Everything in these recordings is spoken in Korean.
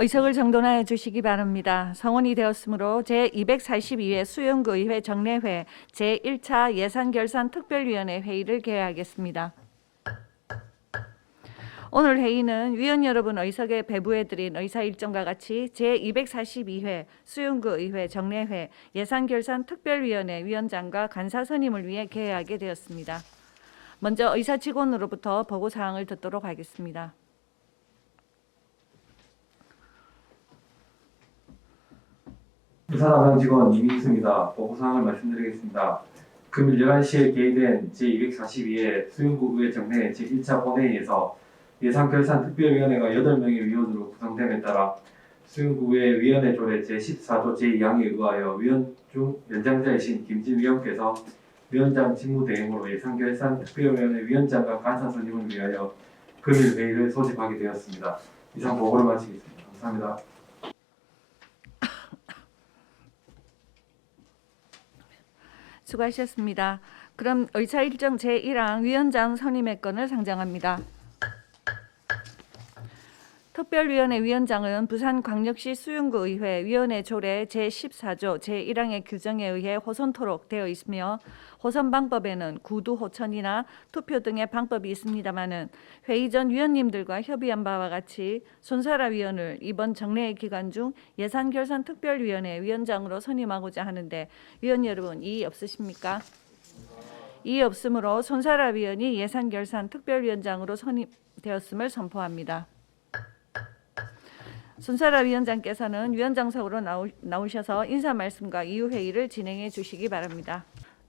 의석을 정돈하여 주시기 바랍니다. 성원이 되었으므로 제242회 수영구의회 정례회 제1차 예산결산특별위원회 회의를 개회하겠습니다. 오늘 회의는 위원 여러분 의석에 배부해드린 의사 일정과 같이 제242회 수영구의회 정례회 예산결산특별위원회 위원장과 간사 선임을 위해 개회하게 되었습니다. 먼저 의사 직원으로부터 보고 사항을 듣도록 하겠습니다. 부산함양 직원 이민수입니다. 보고사항을 말씀드리겠습니다. 금일 11시에 개의된 제242회 수영구의회 정례 제1차 본회의에서 예산결산 특별위원회가 8명의 위원으로 구성됨에 따라 수영구의회 위원회 조례 제14조 제2항에 의하여 위원 중 연장자이신 김진 위원께서 위원장 직무 대행으로 예산결산 특별위원회 위원장과 간사 선임을 위하여 금일 회의를 소집하게 되었습니다. 이상 보고를 마치겠습니다. 감사합니다. 수고하셨습니다. 그럼 의사 일정 제1항 위원장 선임의 건을 상정합니다. 특별위원회 위원장은 부산광역시 수영구의회 위원회 조례 제14조 제1항의 규정에 의해 호선토록 되어 있으며 호선 방법에는 구두 호천이나 투표 등의 방법이 있습니다마는 회의 전 위원님들과 협의한 바와 같이 손사라 위원을 이번 정례회 기간 중 예산 결산 특별위원회 위원장으로 선임하고자 하는데 위원 여러분 이의 없으십니까? 이의 없으므로 손사라 위원이 예산 결산 특별위원장으로 선임되었음을 선포합니다. 손사라 위원장께서는 위원장석으로 나오, 나오셔서 인사 말씀과 이후 회의를 진행해 주시기 바랍니다.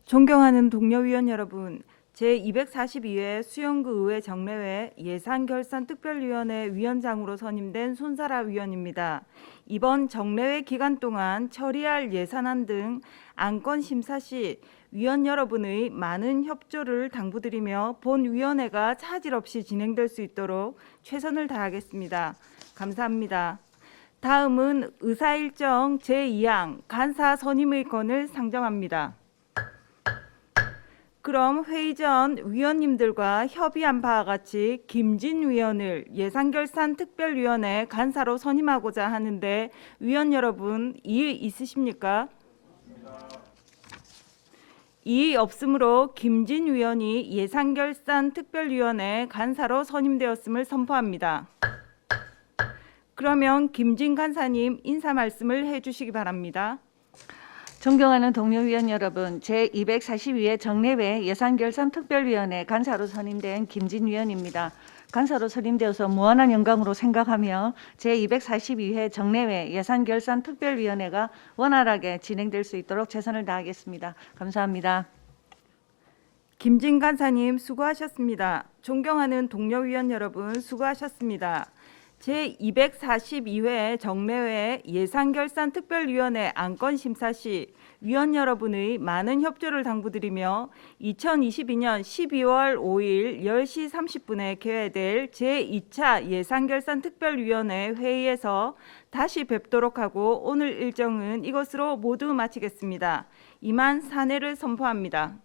존경하는 동료 위원 여러분, 제242회 수영구 의회 정례회 예산결산특별위원회 위원장으로 선임된 손사라 위원입니다. 이번 정례회 기간 동안 처리할 예산안 등 안건 심사 시 위원 여러분의 많은 협조를 당부드리며 본 위원회가 차질 없이 진행될 수 있도록 최선을 다하겠습니다. 감사합니다. 다음은 의사 일정 제2항 간사 선임의 건을 상정합니다. 그럼 회의 전 위원님들과 협의한 바와 같이 김진 위원을 예산결산 특별위원회 간사로 선임하고자 하는데 위원 여러분 이의 있으십니까? 이의 없으므로 김진 위원이 예산결산 특별위원회 간사로 선임되었음을 선포합니다. 그러면 김진 간사님 인사 말씀을 해주시기 바랍니다. 존경하는 동료 위원 여러분, 제242회 정례회 예산결산특별위원회 간사로 선임된 김진 위원입니다. 간사로 선임되어서 무한한 영광으로 생각하며 제242회 정례회 예산결산특별위원회가 원활하게 진행될 수 있도록 최선을 다하겠습니다. 감사합니다. 김진 간사님 수고하셨습니다. 존경하는 동료 위원 여러분 수고하셨습니다. 제242회 정례회 예산결산특별위원회 안건 심사 시 위원 여러분의 많은 협조를 당부드리며 2022년 12월 5일 10시 30분에 개회될 제2차 예산결산특별위원회 회의에서 다시 뵙도록 하고 오늘 일정은 이것으로 모두 마치겠습니다. 이만 사내를 선포합니다.